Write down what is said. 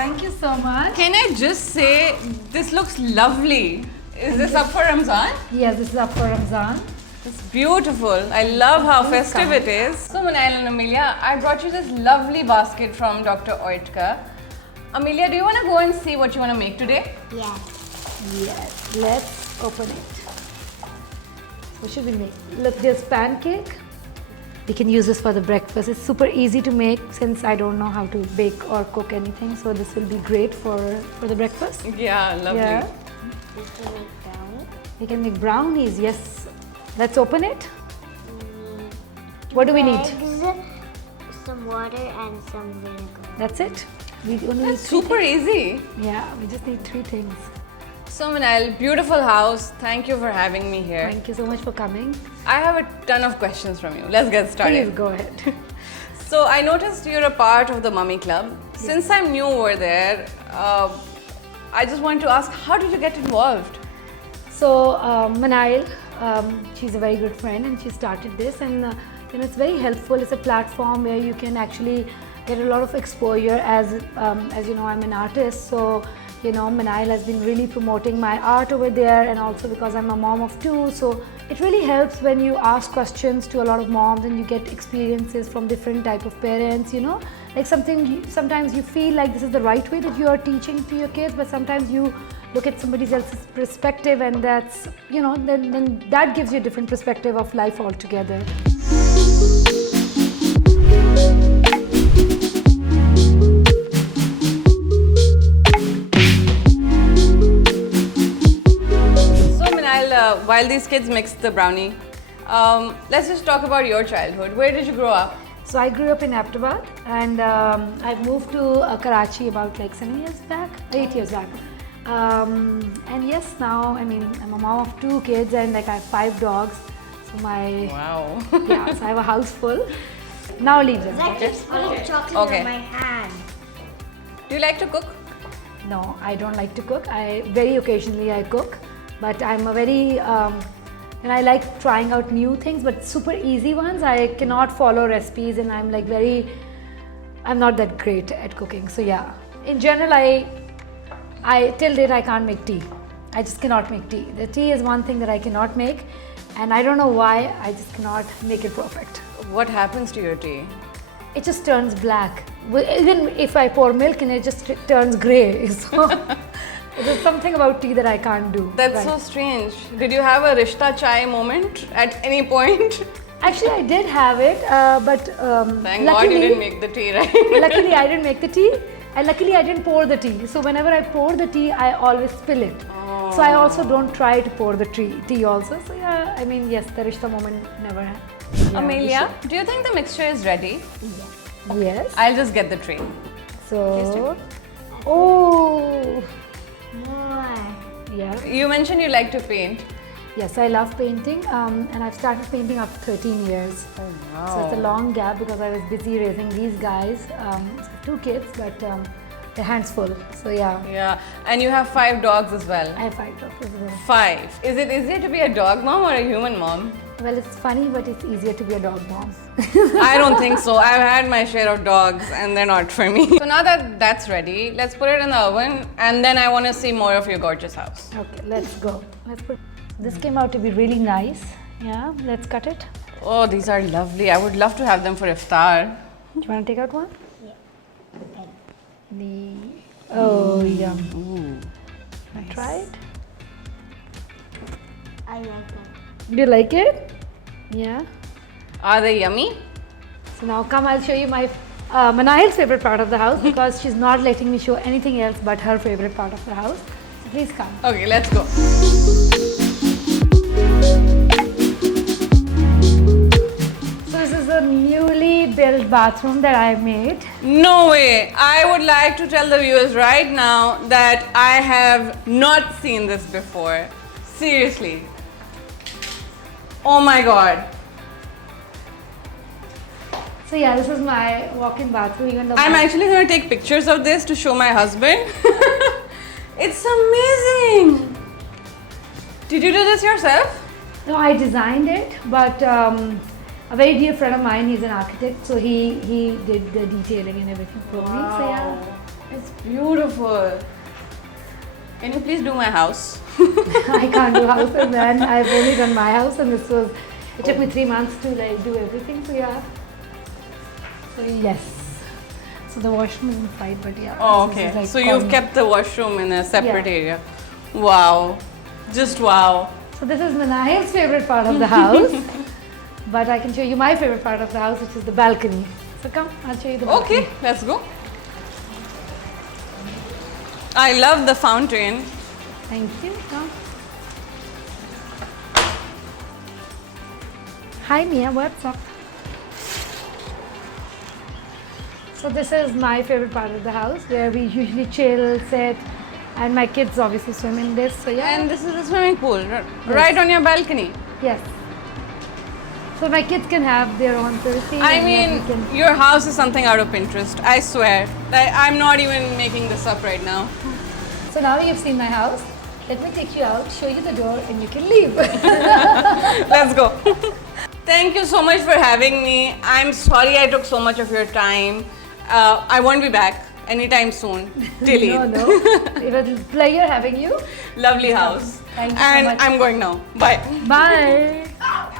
Thank you so much. Can I just say, this looks lovely. Is this up for Ramzan? Yes, this is up for Ramzan. It's beautiful. I love how Please festive come. it is. So Manail and Amelia, I brought you this lovely basket from Dr. Oetker. Amelia, do you want to go and see what you want to make today? Yeah. Yes, let's open it. What should we make? Look, there's pancake. We can use this for the breakfast. It's super easy to make since I don't know how to bake or cook anything. So this will be great for the breakfast. Yeah, lovely. Yeah. We can make brownie. We can make brownies, yes. Let's open it. What do we need? Eggs, some water, and some vinegar. That's it. We only need It's three super things. easy. Yeah, we just need three things. So Manail, beautiful house. Thank you for having me here. Thank you so much for coming. I have a ton of questions from you. Let's get started. Please go ahead. So I noticed you're a part of the Mummy Club. Since I'm new over there, I just wanted to ask, how did you get involved? So Manail, she's a very good friend and she started this, and it's very helpful. It's a platform where you can actually get a lot of exposure. As you know, I'm an artist, so Manail has been really promoting my art over there, and also because I'm a mom of two, so it really helps when you ask questions to a lot of moms and you get experiences from different type of parents. Like sometimes you feel like this is the right way that you are teaching to your kids, but sometimes you look at somebody else's perspective, and that's then that gives you a different perspective of life altogether. While these kids mix the brownie, let's just talk about your childhood. Where did you grow up? So I grew up in Ahmedabad, and I moved to Karachi about like 8 years back. And yes, now I'm a mom of 2 kids, and like I have 5 dogs. So Wow. yeah, so I have a house full. Now leave them. That Okay? keeps putting chocolate Okay. on my hand. Do you like to cook? No, I don't like to cook. Very occasionally I cook, but I'm a very and I like trying out new things, but super easy ones. I cannot follow recipes, and I'm not that great at cooking. So yeah, in general, I till date I can't make tea. I just cannot make tea. The tea is one thing that I cannot make, and I don't know why. I just cannot make it perfect. What happens to your tea? It just turns black. Even if I pour milk in it, just turns grey. So there's something about tea that I can't do. That's Right. so strange. Did you have a Rishta Chai moment at any point? Actually, I did have it, but Thank God you didn't make the tea, right? luckily, I didn't make the tea, and luckily, I didn't pour the tea. So whenever I pour the tea, I always spill it. So I also don't try to pour the tea also. So yeah, yes, the Rishta moment never happened. Yeah, Amelia, do you think the mixture is ready? Yes. I'll just get the tray. So, oh, More. yeah. You mentioned you like to paint. Yes, I love painting, and I've started painting after 13 years. Oh, wow. So it's a long gap because I was busy raising these guys. 2 kids, but their hands full. So yeah, Yeah, and you have 5 dogs as well. I have 5 dogs as well. 5. Is it easier to be a dog mom or a human mom? Well, it's funny, but it's easier to be a dog mom. I don't think so. I've had my share of dogs and they're not for me. So now that that's ready, let's put it in the oven, and then I want to see more of your gorgeous house. Okay, let's go. This came out to be really nice. Yeah, let's cut it. Oh, these are lovely. I would love to have them for iftar. Do you want to take out one? Yeah. Oh, yum. Ooh. Try it. I like that. Do you like it? Yeah. Are they yummy? So now come, I'll show you my Manail's favorite part of the house because she's not letting me show anything else but her favorite part of the house. So please come. Okay, let's go. So this is a newly built bathroom that I made. No way. I would like to tell the viewers right now that I have not seen this before. Seriously. Oh my God. So yeah, this is my walk-in bathroom. Even though I'm actually going to take pictures of this to show my husband. It's amazing. Did you do this yourself? No, I designed it, but a very dear friend of mine, he's an architect, so he did the detailing and everything for me. So yeah, It's beautiful. Can you please do my house? I can't do houses, man. I've only done my house, and it took me 3 months to like do everything. So yeah. So yes. So the washroom is inside, but yeah. Oh, this okay. is, like, So you've corner. kept the washroom in a separate Yeah. area. Wow. Just wow. So this is Manahil's favorite part of the house. But I can show you my favorite part of the house, which is the balcony. So come, I'll show you the balcony. Okay, let's go. I love the fountain. Thank you. Come. Hi Mia, what's up? So this is my favorite part of the house where we usually chill, sit, and my kids obviously swim in this. So yeah. And this is the swimming pool, right on your balcony. Yes. So my kids can have their own privacy. I and mean, we can- your house is something out of Pinterest. I swear. I'm not even making this up right now. So now you've seen my house. Let me take you out, show you the door, and you can leave. Let's go. Thank you so much for having me. I'm sorry I took so much of your time. I won't be back anytime soon. Till No, Eid. no. It was a pleasure having you. Lovely house. Thank you so And much. I'm going now. Bye. Bye.